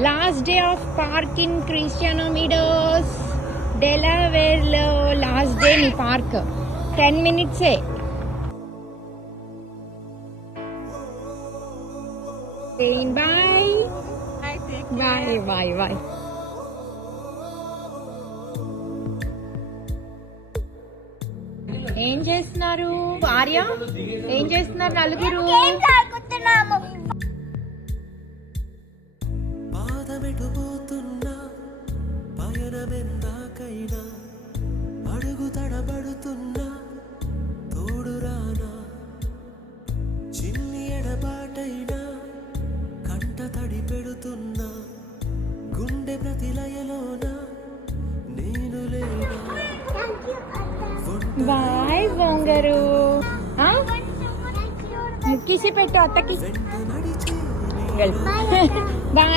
Last day of park in Cristiano meadows Delaware లో last day నీ park 10 minutes. Bye. Bye. ఏం చేస్తున్నారు ఆర్య? ఏం చేస్తున్నారు నలుగురు? అడుగు తడబడుతున్నా తోడురానా చిన్ని ఎడబాటైనా కంట తడి పెడుతున్నా గుండె ప్రతిలయలోన నేను లేనా. బాయ్ బొంగరు. ముక్కిసి పెట్టు అత్తకి. బాయ్.